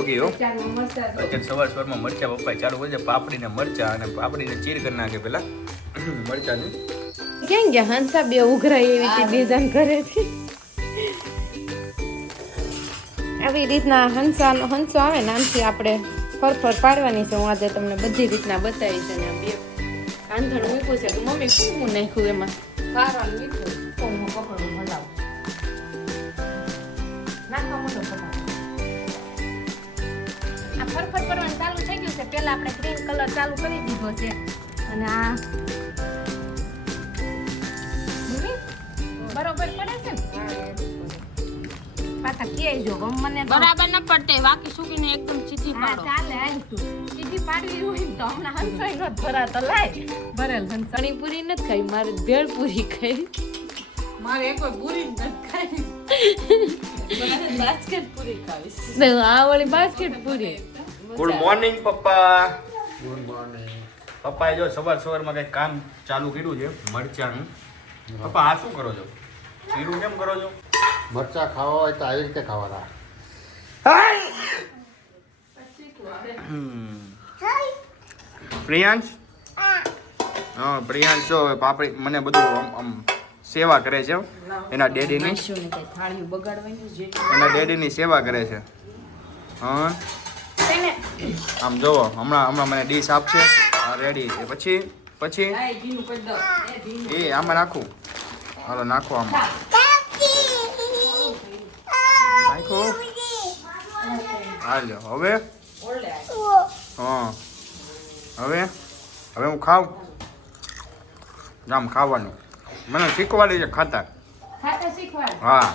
અત્યારે સવારમાં મરચા પપ્પા ચાલુ કરી દે, પાપડીને મરચા અને પાપડીને ચીર કરી નાખે પેલા મરચાની. ક્યાં ગયા હંસા બે ઉઘરાય એવી રીતે બેજાન ઘરેથી આવી રીતના હંસો આવે ને આમથી આપણે ફરફર પાડવાની છે. હું આજે તમને બધી રીતના બતાવી છે. ને બે કાંધણ મૂક્યું છે કે મમ્મી શું નાખ્યું એમાં કારણ મીઠું હું પકડું હલાવ નાખવા મોટો ફટાફટ. આ ફરફર કરવાનું ચાલુ થઈ ગયું છે. પેલા આપણે ગ્રીન કલર ચાલુ કરી દીધો છે અને આ બરોબર પડે છે ને પાછા કે જો મને બરાબર ન પડતે બાકી સુકીને એકદમ ચીથી પાડો. ચાલે આજ તું ચીથી પાડવી હોય તો હમણાં હંસાઈ નો ભરા તો લાય ભરેલ હંસાણી પૂરી નથી ખાઈ મારે ભેળ પૂરી ખાઈ મારે એક પૂરી નથી ખાઈ બાસ્કેટ પૂરી ખાવીશ આ વાળી બાસ્કેટ પૂરી. ગુડ મોર્નિંગ પપ્પા. Good morning. પપ્પાએ જો સવારમાં કંઈક કામ ચાલુ કર્યું છે મરચાનું. પપ્પા આ શું કરો છો? જીરું કેમ કરો છો? મરચા ખાવા હોય તો આવી રીતે ખાવાના. પ્રિયાંશ હા પ્રિયાંશ જો પાપડી મને બધું આમ સેવા કરે છે એના ડેડીની સેવા કરે છે. હા આમ જોવો હમણાં મને ડીશ આપશે રેડી છે. પછી એ આમાં નાખું. હાલો નાખો આમાં નાખો. હાલો હવે હા હવે હું ખાવ આમ ખાવાનું મને શીખવાડી છે ખાતા. હા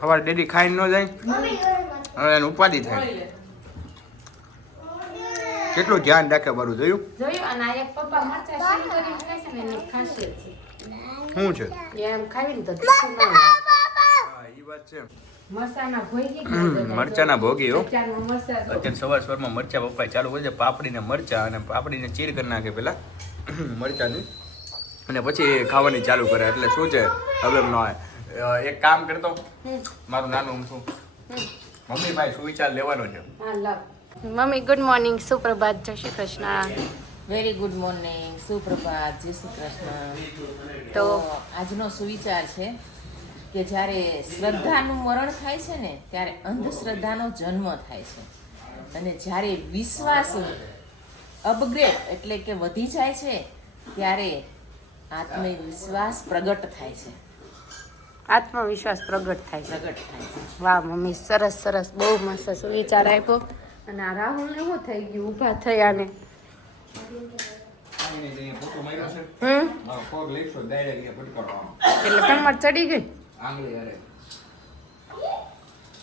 સવારે ડેડી ખાઈ ન જાય હવે એને ઉપાધિ થાય. કેટલું ધ્યાન રાખે મારું જોયું. અને આ એક પપ્પા મરચા શીલ કરીને ખાય છે ને એની ખાસિયત છે. શું છે એમ ખાવીને તો તીખું ના લાગે. હા એ વાત છે. મરચાના ભોગી મરચાના ભોગી હો. મરચા અત્યારે સવારમાં મરચા પપ્પાએ ચાલુ કરી દે, પાપડીને મરચા અને પાપડીને ચીર કરી નાખે પેલા મરચાની અને પછી ખાવાની ચાલુ કરે. એટલે શું છે હવે એક કામ કરતો મારું નાનું ઊંઠું મમ્મી ભાઈ સુવિચાર લેવાનો છે. મમ્મી ગુડ મોર્નિંગ સુપ્રભાત જય Shri Krishna. Very good morning સુપ્રભાત જય શ્રી કૃષ્ણ. તો આજનો સુવિચાર છે કે જ્યારે શ્રદ્ધાનું મરણ થાય છે ને ત્યારે અંધશ્રદ્ધાનો જન્મ થાય છે અને જ્યારે વિશ્વાસ અપગ્રેડ એટલે કે વધી જાય છે ત્યારે આત્મવિશ્વાસ પ્રગટ થાય છે. આત્મવિશ્વાસ પ્રગટ થાય છે. વાહ મમ્મી સરસ સરસ બહુ મસ્ત સુવિચાર આપ્યો. અને આ રાહુલ ને શું થઈ ગયું ઊભા થયા ને એટલે કમર ચડી ગઈ.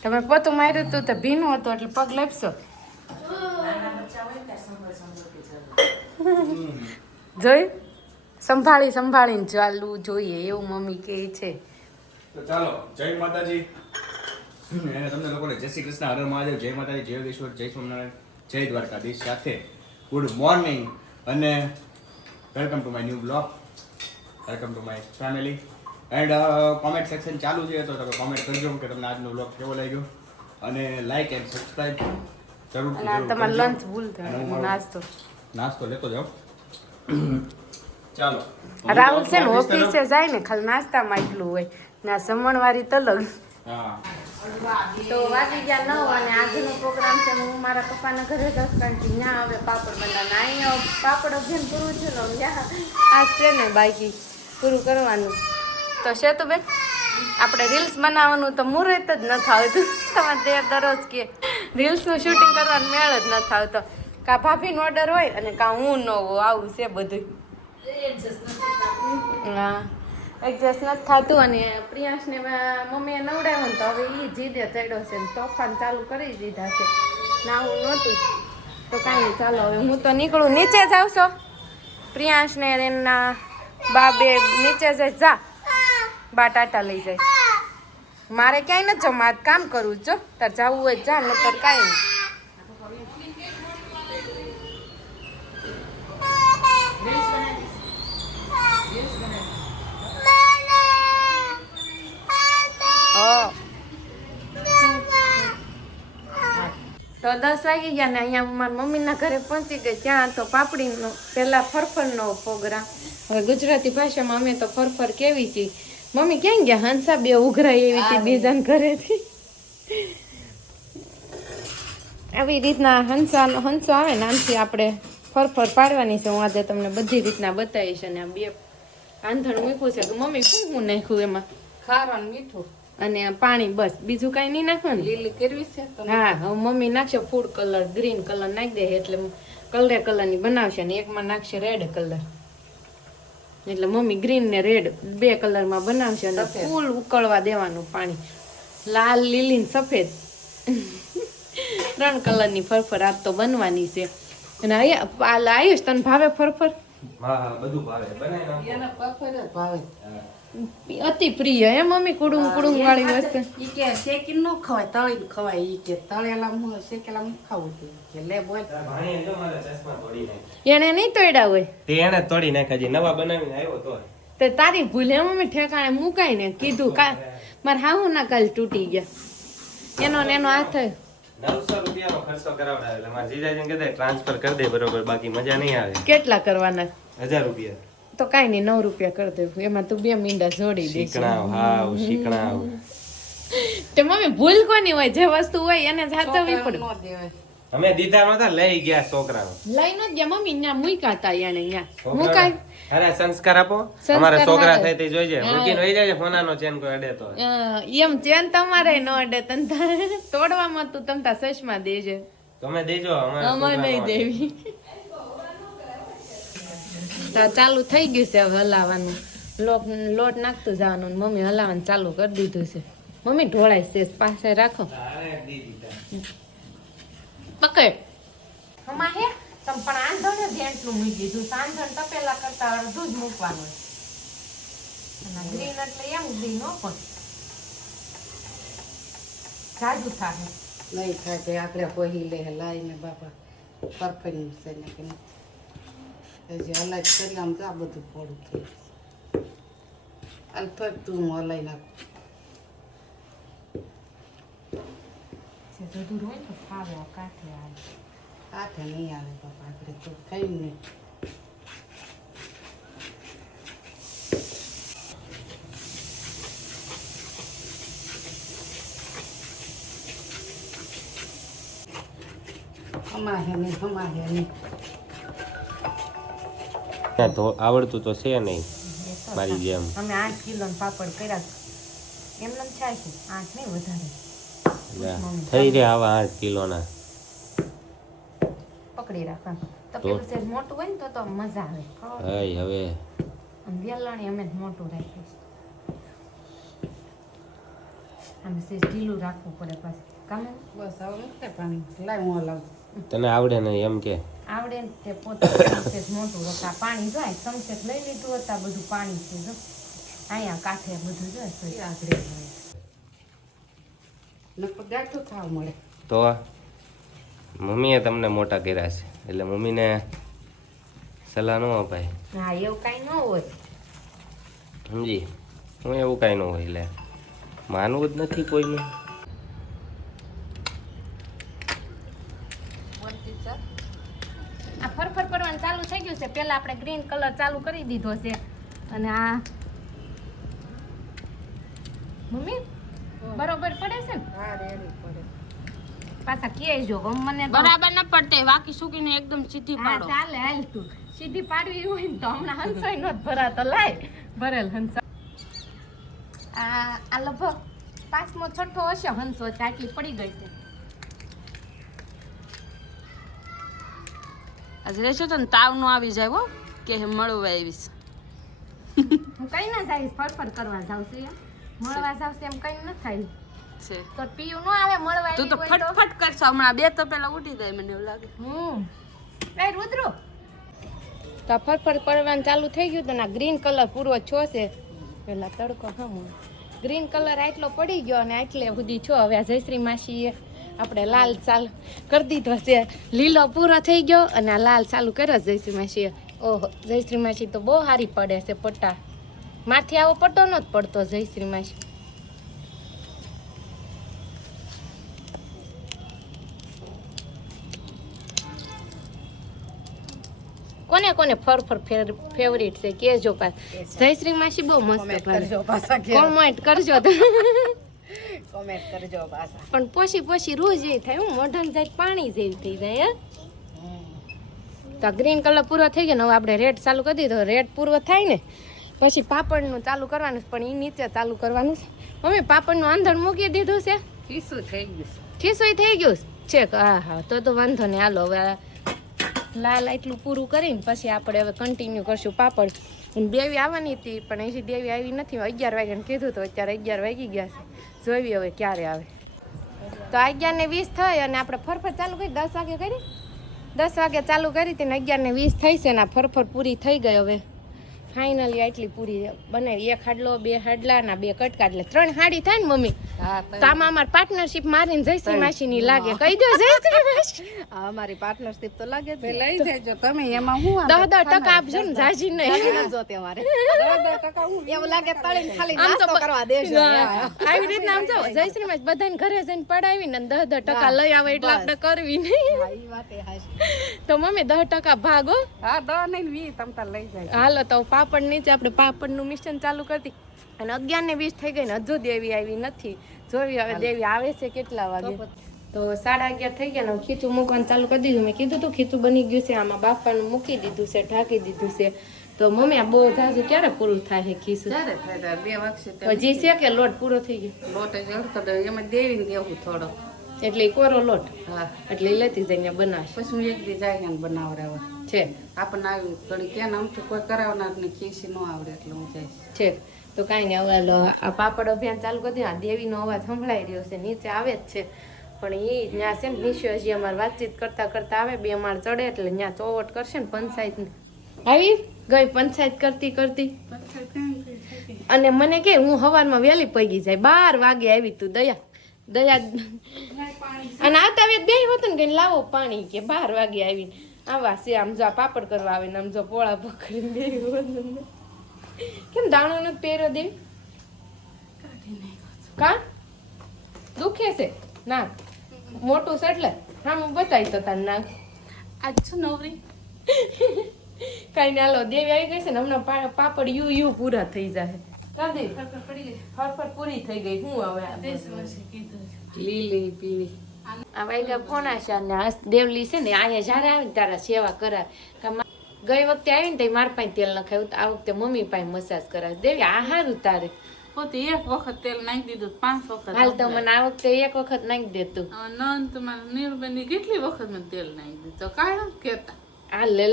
તમે પોતું માર્યું હતું તો ભીનું હતું એટલે પગ લપસો જોઈ સંભાળીને ચાલવું જોઈએ એવું મમ્મી કહે છે. તો ચાલો જય માતાજી અને તમને લોકોને જય શ્રી કૃષ્ણ, હર મહાદેવ, જય માતાજી, જય યોગેશ્વર, જય સ્વામિનારાયણ, જય દ્વારકાધીશ સાથે ગુડ મોર્નિંગ અને welcome to my new blog, welcome to my family and comment section ચાલુ છે તો તમે કોમેન્ટ કરજો કે તમને આજનો બ્લોગ કેવો લાગ્યો અને લાઈક એન્ડ સબસ્ક્રાઇબ જરૂરથી અને તમારે લંચ ભૂલતા નાસ્તો લેતો જાઓ. ચાલો રાહુલ છે ને ઓફિસે જાય ને ખાલી નાસ્તામાં એટલું હોય ના જમણવારી તલગ. હા તો વાગી ગયા 9 અને આજનો પ્રોગ્રામ છે હું મારા પપ્પાના ઘરે જઈશ કારણ કે ત્યાં હવે પાપડ બનાવવાના. અહીંયા પાપડ અભિયાન પૂરું છે ને આજ છે ને બાકી પૂરું કરવાનું તો છે તો બેન આપણે રીલ્સ બનાવવાનું તો મુહૂર્ત જ નથી આવતું. તમારે દેર દરરોજ કે રીલ્સનું શૂટિંગ કરવાનું મેળ જ નથી આવતો. કાં ભાભીનો ઓર્ડર હોય અને કાં હું ન હોઉં આવું છે બધું. હા એડજસ્ટ નથી થતું અને પ્રિયાંશને મમ્મીએ નવડાવ્યો ને તો હવે એ જીદે ચડ્યો છે ને તોફાન ચાલુ કરી દીધા છે. ના હું નહોતું તો કાંઈ નહીં ચાલો હવે હું તો નીકળું. નીચે જાવ છો પ્રિયાંશને એના બા બે નીચે જાય જા બા ટાટા લઈ જાય. મારે ક્યાંય નથી જવું મારે કામ કરવું જો તાર જવું હોય જા નતર કાંઈ નહીં. તો 10 વાગી ગયા ને અહીંયા મારા મમ્મીના ઘરે પહોંચી ગઈ. ત્યાં તો પાપડીનો પહેલા ફરફરનો પ્રોગ્રામ. હવે ગુજરાતી ભાષામાં અમે તો ફરફર કેવી છીએ. મમ્મી ક્યાં ગયા? હંસા બે ઉઘરાઈ એવી હતી બીજાના ઘરેથી. આવી રીતના હંસો આવે ને આનથી આપણે ફરફર પાડવાની છે. હું આજે તમને બધી રીતના બતાવીશ. અને આ બે આંધણ મૂક્યું છે. મમ્મી શું નાખ્યું એમાં? ખારું મીઠું અને પાણી, બસ. બીજું કઈ નહીં નાખવાનું. લીલી કરવી છે તો હા, હવે મમ્મી નાખશે ફૂડ કલર, ગ્રીન કલર નાખી દે એટલે કલરની બનાવશે. ને એકમાં નાખશે રેડ કલર. એટલે મમ્મી ગ્રીન ને રેડ 2 કલરમાં બનાવશે. અને ફૂલ ઉકળવા દેવાનું પાણી. લાલ, લીલી ને સફેદ 3 કલરની ફરફર આજ તો બનવાની છે. અને આયુષ, તને ભાવે ફરફર? હા બધું ભાવે. બનાવી નાખો. એના પફર જ ભાવે. અતિ પ્રિય હે મમ્મી, કુડુંગ વાળી વસ્તુ. ઈ કે શેકી ન ખવાય, તળીને ખવાય. ઈ કે તળેલા મું શેકેલા મું ખાવું કે લે બોલ. ભાણીએ જો મારા ચશ્મા તોડી નાખ્યા. એને નહીં તોડ્યા હોય તે એને તોડી નાખ્યા. જે નવા બનાવીને આવ્યો તો તો તારી ભૂલ હે મમ્મી. ઠેકાણે મુકાય ને કીધું મારે હાહુ ના કાલ તૂટી ગયા. એનો ને એનો હાથ 900 રૂપિયાનો ખર્ચો કરાવડાવે એટલે મારા જીજાજીને કહેતા ટ્રાન્સફર કરી દે બરોબર, બાકી મજા નહીં આવે. કેટલા કરવાના? 1000 રૂપિયા. તો કાઈ નહીં, 9 રૂપિયા કરી દેવું. એમાં તું 2 મીંડા જોડી દે. શીકણાવ. તે મમ્મી ભૂલ કોની હોય? જે વસ્તુ હોય એને સાચવવી પડે. ન દેવાય. અમે દીધા નતા, લઈ ગયા છોકરાઓ. લઈ ન ગયા મમ્મી, ન્યા મુકાતા હતા એને. ન્યા મુકાય. અરે સંસ્કાર આપો. અમારા છોકરા થાય તે જોઈજે. મૂકીને વહી જાય ફોનાનો ચેન કોઈ અડે તો. એમ ચેન તમારે ન અડે. તને તોડવામાં તું તમતા સસમાં દેજે. તમે દેજો, અમારે નહીં દેવી. તો ચાલુ થઈ ગયું છે હવે હલાવાનું. લોટ નાખતું જવાનું. મમ્મી હલાવાનું ચાલુ કરી દીધું છે. મમ્મી ઢોળાય છે, પાસે રાખો. પકડ હમા હે તમ પણ આંધણ જ એટલું મૂકી દીધું. આંધણ તપેલા કરતા અડધું જ મૂકવાનું. અને ગ્રીન એટલે એમ ગ્રીન હો, પણ જાજુ થાય નહીં થાય તે આપણે કોઈ લે લાઈને બાપા પરફેક્ટ છે ને કે હજી હલાઈ કરી આમ તો આ બધું પોડું થઈ હાલ તો તું હલાઈ નાખું. જરૂર હોય તો ફાવે કાંઠે આવે. કાંઠે નહીં આવે બાપા, આપણે તો ખાઈ નહીં. હમાહે નહીં આવડતું તો છે નહીં મારી જેમ. અમે 8 કિલો પાપડ કર્યા. એમને થાય છે 8 નહીં વધારે થઈ રહ્યા આવા 8 કિલોના. પકડી રાખવાનું. તો પેલું સેજ મોટું હોય ને તો મજા આવે. હવે વેલણી અમે મોટું રાખીએ છીએ. આમ સેજ ઢીલું રાખવું પડે પાછું. કામ બસ હવે નથી પાણી લાવ હું હલાવું. તને આવડે નહીં એમ કે? આવડે ને તે પોતે સમસેજ મોટું રખા પાણી જોય. સમસેજ લઈ લીધું હતા, બધું પાણી છે જો અહીંયા કાંઠે બધું જોય. આગળ નકર ગાંઠું ખાવા મળે. તો મમ્મીએ તમને મોટા કર્યા છે એટલે મમ્મીને સલાહ ન અપાય. હા, એવું કાંઈ ન હોય. સમજી? હું એવું કાંઈ ન હોય એટલે માનવું જ નથી કોઈને. આ ફરફર કરવાનું ચાલુ થઈ ગયું છે. પહેલા આપણે ગ્રીન કલર ચાલુ કરી દીધો છે. અને આ મમ્મી બરોબર પડે છે ને? હા રેડી પડે. પાછા કહેજો મને બરાબર ન પડતે વાકી સુકીને એકદમ સીધી હા પાડો. ચાલે, હાલ તું સીધી પાડવી હોય ને તો હમણાં હંસાઈ નો જ ભરાતો. લાય ભરેલ હંસા. આ લગભગ 5મો 6ઠો હશે હંસો. આટલી પડી ગઈ છે. આજ રહેશે તો તાવ નો આવી જાય હો કે મળવા આવીશ. હું કઈ ના જઈશ, ફરફર કરવા જાઉં છું. મળવા જાવ એમ કઈ ન થાય છે તો પીયું ન આવે. મળવા તું તો આવી હોય ફટફટ કરશો હમણાં 2 તપેલા ઉઠી જાય મને એવું લાગે. એ રુદ્રો તો ફરફર કરવાનું ચાલુ થઈ ગયું. તો ના ગ્રીન કલર પૂરો છો છે. પેલા તડકો હમ ગ્રીન કલર આટલો પડી ગયો અને આટલે સુધી છો. હવે આ જયશ્રી માસીએ આપણે લાલ ચાલુ કરી દીધો છે. લીલો પૂરો થઈ ગયો અને આ લાલ ચાલુ કર્યો જયશ્રી માસીએ. ઓહો, જયશ્રી માસી તો બહુ સારી પડે છે પટ્ટા. માથે આવો પટ્ટો નો જ પડતો જયશ્રી માસી. કોને કોને ફરફર ફેવરિટ છે કેજો પાસ જયશ્રી માસી બહુ મસ્ત કરજો પાછા કોમેન્ટ કરજો તો કોમેન્ટ કરજો પાછા પણ પછી રોજ એ થાય હું મોઢામાં જાય પાણી જેવી થઈ જાય તો ગ્રીન કલર પૂરો થઈ ગયો ને હવે આપણે રેડ ચાલુ કરી દીધો રેડ પૂરો થાય ને પછી પાપડનું ચાલુ કરવાનું છે પણ એ નીચે ચાલુ કરવાનું છે મમ્મી પાપડનું આંધણ મૂકી દીધું છે ખીસું થઈ ગયું ખીસુય થઈ ગયું છે હા તો વાંધો નહીં હાલો હવે લાલ એટલું પૂરું કરીને પછી આપણે હવે કન્ટિન્યુ કરશું પાપડ અને દેવી આવવાની હતી પણ અહીંથી દેવી આવી નથી 11 વાગ્યાને કીધું તો અત્યારે 11 વાગી ગયા છે જોઈ હવે ક્યારે આવે તો 11:20 થઈ અને આપણે ફરફર ચાલુ કરી 10 વાગે કરી 10 વાગે ચાલુ કરી હતી ને 11:20 થઈ છે ને આ ફરફર પૂરી થઈ ગઈ હવે ફાઇનલી આટલી પૂરી બનાવી 1 હાડલો 2 હાડલા ના 2 કટકા એટલે 3 હાડી થાય ને મમ્મી તો આમાં અમારી પાર્ટનરશિપ મારીને જયશ્રી માસીની લાગે કહી દો જયશ્રી માસી અમારી પાર્ટનરશિપ તો લાગે જ લઈ જજો તમે એમાં હું 10% આપજો ને જાજી નહીં જો તમારે 10% હું એવું લાગે તળીને ખાલી નાસ્તો કરવા દેજો આવી રીતના આમ જાવ જયશ્રી માસી બધાને ઘરે જઈને પડાવીને 10% લઈ આવે એટલે આપણે કરવી નહીં ઈ વાતે હાચી તો મમ્મી 10% ભાગો હા 10 નહીં 20 તમ તાર લઈ જાય હાલો તો પાપડ નીચે આપણે પાપડનું મિશ્રણ ચાલુ કરતી અને 11:20 થઈ ગઈ ને હજુ દેવી આવી નથી જોવી હવે દેવી આવે છે કેટલા વાગે તો 11:30 થઈ ગયા ને ખીચું મૂકવાનું ચાલુ કરી દીધું મેં કીધું તું ખીચું બની ગયું છે આમાં બાપાનું મૂકી દીધું છે ઢાંકી દીધું છે તો મમ્મી આ બહુ થાય ક્યારે પૂરું થાય છે ખીચું ત્યારે થાય 2 વાગશે હજી છે કે લોટ પૂરો થઈ ગયો લોટ જ અડતો એમાં દેવીને દેવું થોડો એટલે કોરો લોટ હા એટલે ઈ લેતી જઈને બનાવશે પછી હું એક દી જાય ને બનાવડાવવા છે આપણને આવ્યું ઘડી કે આમ તો કોઈ કરાવનાર ને ખીસી ન આવડે એટલે હું જઈશ છે તો કાંઈ નહીં હવે આ પાપડ અભિયાન ચાલુ કરી દીધું આ દેવીનો અવાજ સંભળાઈ રહ્યો છે નીચે આવે જ છે પણ એ ત્યાં છે ને નિશો હજી અમારે વાતચીત કરતા કરતા આવે 2 માળ ચડે એટલે ત્યાં ચોવટ કરશે ને પંચાયત આવી ગઈ પંચાયત કરતી અને મને કે હું સવારમાં વહેલી પગી જાય 12 વાગે આવી તું દયા અને આવતા વેત બે હોતું ને કઈ લાવો પાણી કે 12 વાગે આવીને આવા છે આમ જો પાપડ કરવા આવે ને આમ જો પોળા પકડીને બે કેમ દાણો નથી પહેર્યો દેવી કા દુખે છે ના મોટું છે એટલે હા હું બતાવી તો તાર ના આજ છું નવરી કઈ ના લો દેવી આવી ગઈ છે ને હમણાં પાપડ યુ પૂરા થઈ જાય કાંદી ફરફર પૂરી થઈ ગઈ હું હવે લીલી પીળી આ વાગ્યા ફોન આશા ને આ દેવલી છે ને અહીંયા જ્યારે આવે ને તારા સેવા કરાવે ગઈ વખતે આવી ને તો મારા પાસે તેલ નખાયું આ વખતે મમ્મી પાસે મસાજ કરાવે દેવી આ હારું તારે પોતે એક વખત તેલ નાખી દીધું 5 વખત હાલ તો મને આ વખતે એક વખત નાખી દેતું નંદ તમારે નીરુબેનની કેટલી વખત મને તેલ નાખી દીધું તો કાંઈ નથી કહેતા આ લે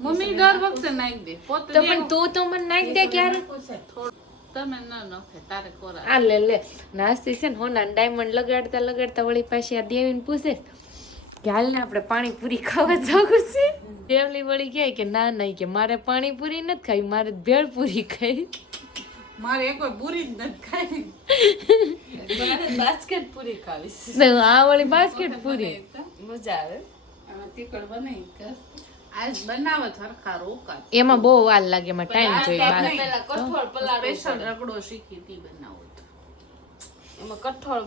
મમ્મી દર વખતે નાખી દે પોતે તો પણ તું તો મને નાખી દે ક્યારે તમે ન નખે તારે કોરા આ લે નાસ્તી છે ને હોના ડાયમંડ લગાડતા વળી પાછી આ દેવીને પૂછે કે હાલ ને આપણે પાણીપુરી ખાવા જવું છે દેવલી વળી કહે કે ના નહીં કે મારે પાણીપુરી નથી ખાવી મારે ભેળપુરી ખાઈ મારે એક વાર પૂરી જ નથી ખાઈ મારે બાસ્કેટ પૂરી ખાવી આ વળી બાસ્કેટ પૂરી મજા આવે અને તીખડ બનાવી આજ બનાવે હરખા રોકા એમાં બહુ વાર લાગે એમાં ટાઈમ જોઈએ પેલા કઠોળ પલાળો સ્પેશિયલ રગડો શીખી હતી બનાવો એમાં કઠોળ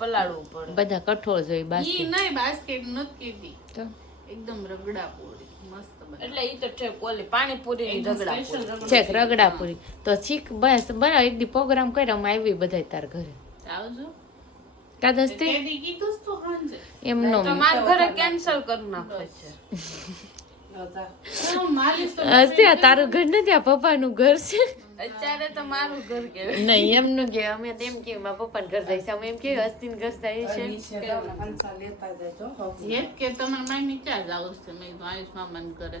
પલાળવું પડે બધા કઠોળ જોઈએ ઈ બાસ્કેટ નહીં બાસ્કેટ નથી કીધી તો એકદમ રગડા પૂરી મસ્ત બને એટલે ઈ તો ઠેક ઓલી પાણીપુરી ની રગડા પૂરી. છેક રગડા પૂરી તો શીખ બસ બનાવ એક દી પ્રોગ્રામ કર્યો અમે આવી બધા તાર ઘરે આવજો કાદસ્તે તેદી કીધું તો હાંજે એમ નો મારા ઘરે કેન્સલ કરી નાખે છે માલિશ તો હસ્તે તારું ઘર નથી આ પપ્પાનું ઘર છે અત્યારે તો મારું ઘર કહેવાય. નહીં એમનું કે અમે તેમ કે મારા પપ્પાનું ઘર જાય છે અમે એમ કે હસ્તીન ઘર જાય છે એક કે તમારે માય નીચે જ આવું છે મેં કીધું આયુષ મામાને ઘરે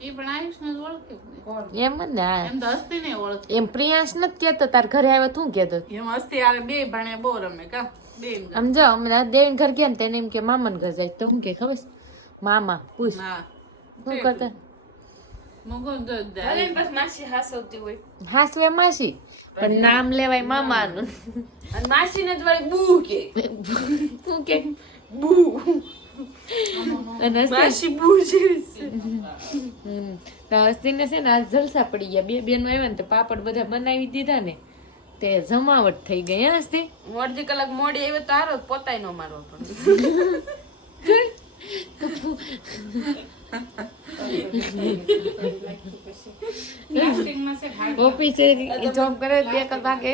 એ પણ આયુષને જ ઓળખે જ નહીં. એમ જ ને હા. એમ તો હસ્તી નહીં ઓળખે એમ પ્રિયાંશ નથી કેતો તાર ઘરે આવ્યો તું કેતો એમ હસ્તી આરે બે ભાણે બહુ રમે કા બે આમ જો અમે દેવીન ઘર ગયા ને તેને એમ કે મામાને ઘર જાય તો હું કે ખબર છે? મામા પૂછ ના શું કરતા મગો ભલે ને બસ માસી હાસવતી હોય હાસવે માસી પણ નામ લેવાય મામાનું અને માસી ને જ વળી બુ કે શું કે બુ અને માસી બુ જેવી છે. હસ્તીને છે ને આજ જલસા પડી ગયા બે બેનો આવ્યા ને તો પાપડ બધા બનાવી દીધા ને તે જમાવટ થઈ ગઈ હે હસ્તી હું અડધી કલાક મોડી આવ્યો તો હારો પોતાય નો મારવો પડે પ્લાસ્ટિકમાં છે હાડ ઓફિસે જોબ કરે 2 વાગે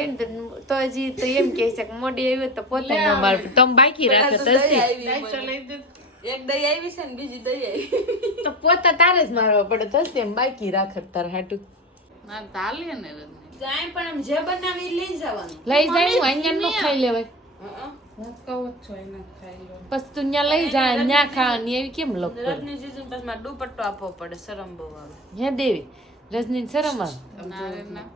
તો હજી તો એમ કહે છે કે મોડી આવી તો પોતે ન માર તમે બાકી રાખો તસથી દાયચો લઈ દે એક દઈ આવી છે ને બીજી દઈ આવી તો પોતા તારે જ મારવા પડે તસથી એમ બાકી રાખત તાર હાટું ના તાલે ને રજની જાય પણ આમ જે બનાવી લઈ જવાનું લઈ જાય હું અહીંયા નો ખાઈ લેવાય હું કહું જ છું એને ખાઈ લો પછી તું ત્યાં લઈ જાય ત્યાં ખાવાની એવી કેમ લપ કરે રજની જીજુ પછી મારે દુપટ્ટો આપવો પડે શરમ બહુ આવે હે દેવી રજની શરમ આવે ના રે ના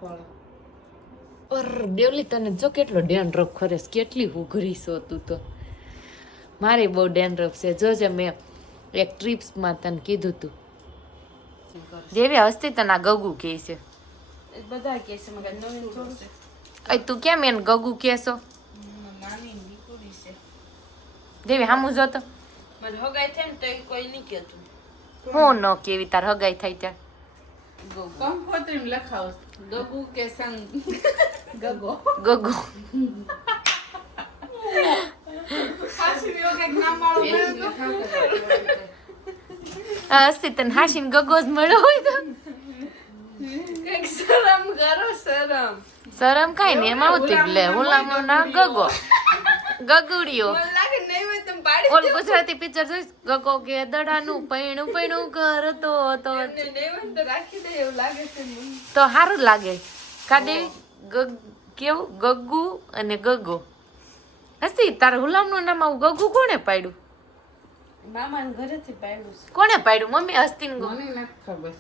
પર દેવલી તને જો કેટલો ડેન્ડ્રફ ખરેસ કેટલી ઉઘરી છો તું તો મારી બહુ ડેન્ડ્રફ છે જોજે મેં એક ટ્રીપ્સમાં તને કીધું તું દેવી હસ્તી તને આ ગગુ કહે છે બધા કે છે મગર નવીન થોડું છે અય તું કેમ એને ગગુ કહેશો નાની નીકળી છે દેવી હામું જો તો મને હગાઈ થાય ને તો એ કોઈ નહીં કહેતું હું ન કેવી તાર હગાઈ થાય ત્યાં કંકોત્રીમાં લખાવ ગગુ કે સંગ ગગો ગગુ પાછી એવો કંઈક નામ આવું આ હસ્તી તને હાસીને ગગો જ મળ્યો હોય તો કઈક શરમ કરો શરમ શરમ કાંઈ નહીં એમાં આવતી લે હુલામો ના ગગો ગગુડિયો મને લાગે નહીં હોય તમે પાડી ઓલ ગુજરાતી પિક્ચર જોઈશ ગગો કે દડાનું પૈણું પૈણું કરતો તો નહીં હોય ને તો રાખી દે એવું લાગે છે મને તો સારું લાગે કાદેવી કેવું ગગુ અને ગગો હસી તારા હુલામનું નામ આવું ગગુ કોણે પાડ્યું મામાને ઘરેથી પાડ્યું છે કોણે પાડ્યું મમ્મી હસ્તીને મને નથી ખબર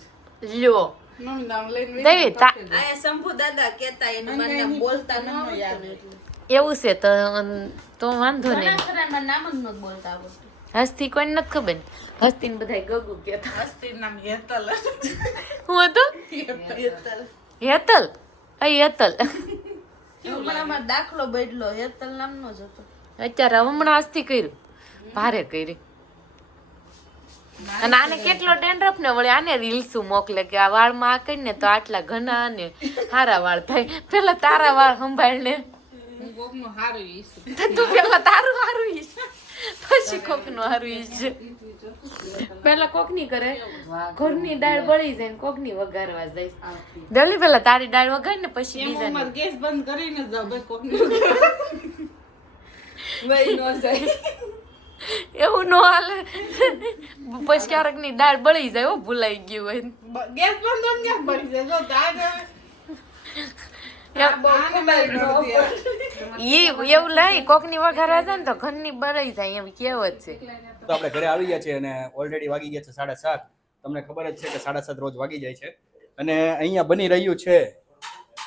લ્યો મમ્મી નામ લઈને દેવી આયા શંભુ દાદા કહેતા એનું મને નામ બોલતા ન આવડતું એટલે એવું છે તો વાંધો નહીં ઘણા ખરા મને નામ જ નહોતું બોલતા આવડતું હસ્તી કોઈને નથી ખબર હસ્તીને બધા ગગુ કહેતા હસ્તી નામ હેતલ હું હતું હેતલ અય હેતલ હમણાં દાખલો બદલો હેતલ નામનો જ હતો અત્યારે હમણાં આજથી કર્યું ભારે કરી અને આને કેટલો ડેન્ડ્રફ ને વળે આને રીલ્સું મોકલે કે આ વાળમાં આ કરીને તો આટલા ઘણા ને હારા વાળ થાય પેલા તારા વાળ સંભાળ ને હું કોકનું હારું ઈશ તું પેલા તારું હારું ઈશ પછી કોકનું હારું ઈશ પેલા કોકની કરે ઘરની દાળ બળી જાય ને કોકની વઘારવા જાય દલી પેલા તારી દાળ વઘાર ને પછી એમ બીજાની ઉમર ગેસ બંધ કરીને જાવ ભાઈ કોકની વહી નો જાય એવું નો હાલે પછી ક્યારેક ની દાળ બળી જાય હો ભૂલાઈ ગયું હોય ગેસ બંધ હોય ને ક્યાં બળી જાય જો દાળ એવું લઈ કોકની વઘારવા જાય ને તો ઘરની બળી જાય એમ કહેવત છે તો આપણે ઘરે આવી ગયા છે અને ઓલરેડી વાગી ગયા છે 7:30. તમને ખબર જ છે કે 7:30 રોજ વાગી જાય છે અને અહીંયા બની રહ્યું છે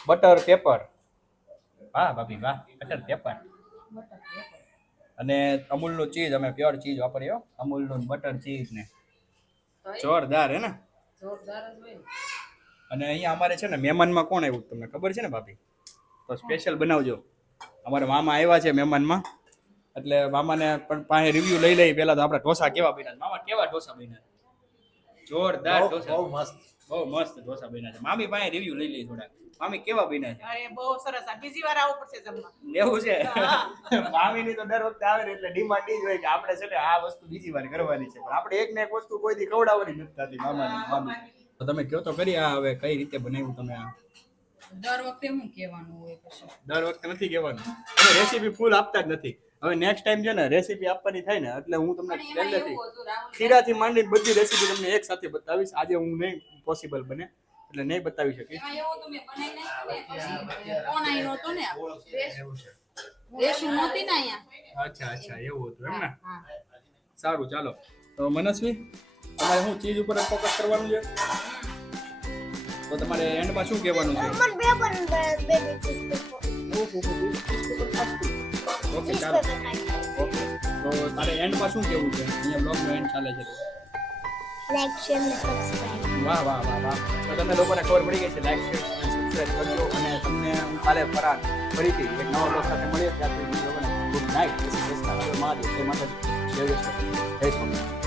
બટર પેપર. વાહ ભાભી વાહ, બટર પેપર. અને અમૂલનું ચીઝ, અમે પ્યોર ચીઝ વાપરીએ હો, અમૂલનું બટર ચીઝ ને જોરદાર હે ને. અને અહીંયા અમારે છે ને મહેમાનમાં કોણ આવ્યું તમને ખબર છે ને ભાભી? તો સ્પેશિયલ બનાવજો. અમારા મામા આવ્યા છે મહેમાનમાં, એટલે મામાને પણ પાસે રિવ્યુ લઈ લઈ. પહેલા તો આપણે ઢોસા કેવા બન્યા? મામા કેવા ઢોસા બન્યા? જોરદાર ઢોસા, બહુ મસ્ત ઢોસા બન્યા છે. મામી પાસે રિવ્યુ લઈ લઈ થોડા. મામી કેવા બન્યા છે? અરે બહુ સરસ. આ બીજી વાર આવવું પડશે જમવા. એવું છે? મામીની તો દર વખતે આવે ને એટલે ડિમાન્ડ ઈ જ હોય કે આપણે છે ને આ વસ્તુ બીજી વાર કરવાની છે, પણ આપણે એક ને એક વસ્તુ કોઈ દી ખવડાવવાની નથી થતી મામી. તો તમે કહો તો કરી આ હવે કઈ રીતે બનાવ્યું તમે આ? દર વખતે હું કહેવાનું હોય પછી દર વખતે નથી કહેવાનું, તમે રેસીપી ફૂલ આપતા જ નથી. હવે નેક્સ્ટ ટાઈમ છે ને રેસીપી આપવાની થાય ને એટલે હું તમને પહેલેથી ખીરાથી માંડીને બધી રેસીપી તમને એક સાથે બતાવીશ. આજે હું નહીં પોસિબલ બને એટલે નહીં બતાવી શકીશ. એવું તો મેં બનાવી નાખ્યું ને ઓનલાઈન હતો ને રેશું નહોતી ને અહીંયા. અચ્છા એવું હતું એમ ને. સારું ચાલો. તો મનસ્વી, તમારે શું ચીજ ઉપર ફોકસ કરવાનું છે? તો તમારે એન્ડમાં શું કહેવાનું છે? ઓકે ચાલો. ઓકે તો તારે એન્ડમાં શું કહેવું છે? અહીંયા બ્લોગનો એન્ડ ચાલે છે. લાઈક શેર અને સબસ્ક્રાઇબ. વાહ વાહ વાહ વાહ. તો તમને લોકોને ખબર પડી ગઈ છે. લાઈક શેર અને સબસ્ક્રાઇબ કરજો. અને તમને હું કાલે ફરીથી એક નવા બ્લોગ સાથે મળીએ. ત્યાં સુધી લોકોને ગુડ નાઇટ. જય શ્રી કૃષ્ણ. મહાદેવ. જય માતાજી. જય વિશ્વ. જય સ્વામી.